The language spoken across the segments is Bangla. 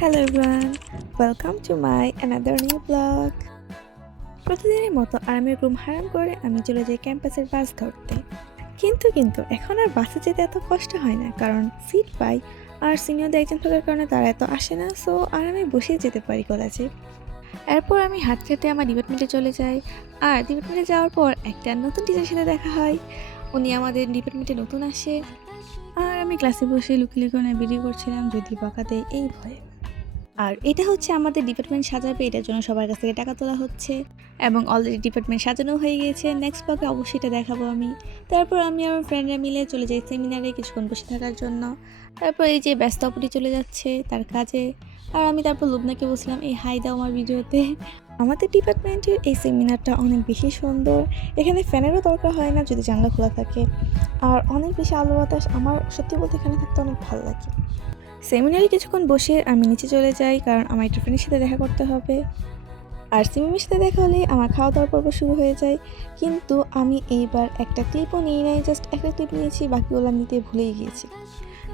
Hello everyone, welcome to my another new vlog. প্রতিদিনের মতো আরামের ঘুম হারাম করে আমি চলে যাই ক্যাম্পাসের বাস ধরতে। কিন্তু এখন আর বাসে যেতে এত কষ্ট হয় না, কারণ সিট পাই আর সিনিয়রদের একজন থাকার কারণে তারা এত আসে না, সো আরামে বসে যেতে পারি কলেজে। এরপর আমি হাঁটতে হাঁটতে আমার ডিপার্টমেন্টে চলে যাই। আর ডিপার্টমেন্টে যাওয়ার পর একটা নতুন টিচারের সাথে দেখা হয়। উনি আমাদের ডিপার্টমেন্টে নতুন আসে। আর আমি ক্লাসে বসে লুকিয়ে লুকিয়ে ভিডিও করছিলাম, যদি বকা দেয় এই ভয়ে। আর এটা হচ্ছে আমাদের ডিপার্টমেন্ট সাজাবে, এটার জন্য সবার কাছ থেকে টাকা তোলা হচ্ছে এবং অলরেডি ডিপার্টমেন্ট সাজানো হয়ে গিয়েছে। নেক্সট ব্লগে অবশ্যই এটা দেখাবো আমি। তারপর আমি আমার ফ্রেন্ডরা মিলে চলে যাই সেমিনারে কিছুক্ষণ বসে থাকার জন্য। তারপর এই যে ব্যস্ত অপটি চলে যাচ্ছে তার কাজে, আর আমি তারপর লুবনাকে বলছিলাম এই হাই দাও আমার ভিডিওতে। আমাদের ডিপার্টমেন্টের এই সেমিনারটা অনেক বেশি সুন্দর। এখানে ফ্যানেরও দরকার হয় না যদি জানলা খোলা থাকে, আর অনেক বেশি আলো বাতাস। আমার সত্যি বলতে এখানে থাকতে অনেক ভালো লাগে। সেমিনারে কিছুক্ষণ বসে আমি নিচে চলে যাই, কারণ আমার একটা ফ্রেন্ডের সাথে দেখা করতে হবে। আর সিমিমের সাথে দেখা হলে আমার খাওয়া দাওয়ার পর্ব শুরু হয়ে যায়। কিন্তু আমি এইবার একটা ক্লিপও নিই নাই, জাস্ট একটা ক্লিপ নিয়েছি, বাকিগুলো নিতে ভুলেই গিয়েছি।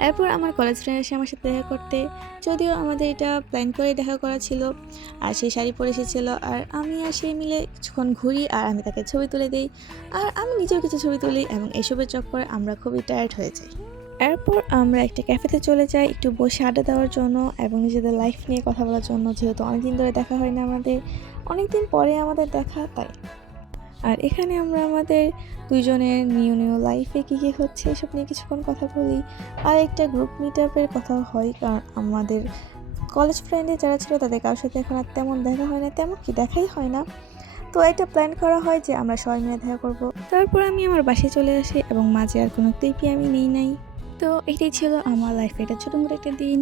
এরপর আমার কলেজ ফ্রেন্ড এসে আমার সাথে দেখা করতে, যদিও আমাদের এটা প্ল্যান করে দেখা করা ছিল। আর সেই শাড়ি পরে এসেছিলো, আর আমি আর সে মিলে কিছুক্ষণ ঘুরি আর আমি তাকে ছবি তুলে দিই। আর আমি নিজেও কিছু ছবি তুলি এবং এসবের চক্করে আমরা খুবই টায়ার্ড হয়ে যাই। এরপর আমরা একটা ক্যাফেতে চলে যাই একটু বসে আড্ডা দেওয়ার জন্য এবং নিজেদের লাইফ নিয়ে কথা বলার জন্য, যেহেতু অনেকদিন ধরে দেখা হয় না আমাদের, অনেকদিন পরে আমাদের দেখা তাই। আর এখানে আমরা আমাদের দুইজনের নিউ লাইফে কী হচ্ছে এসব নিয়ে কিছুক্ষণ কথা বলি। আর একটা গ্রুপ মিট আপের কথা হয়, কারণ আমাদের কলেজ ফ্রেন্ডে যারা ছিল তাদের কারোর সাথে এখন আর তেমন দেখা হয় না, তেমন কি দেখাই হয় না। তো এটা প্ল্যান করা হয় যে আমরা সবাই মিলে দেখা করব। তারপর আমি আমার বাসায় চলে আসি এবং মাঝে আর কোনো ক্লিপই আমি নেই নাই। তো এটাই ছিল আমার লাইফে এটা ছোটো মোটো একটা দিন।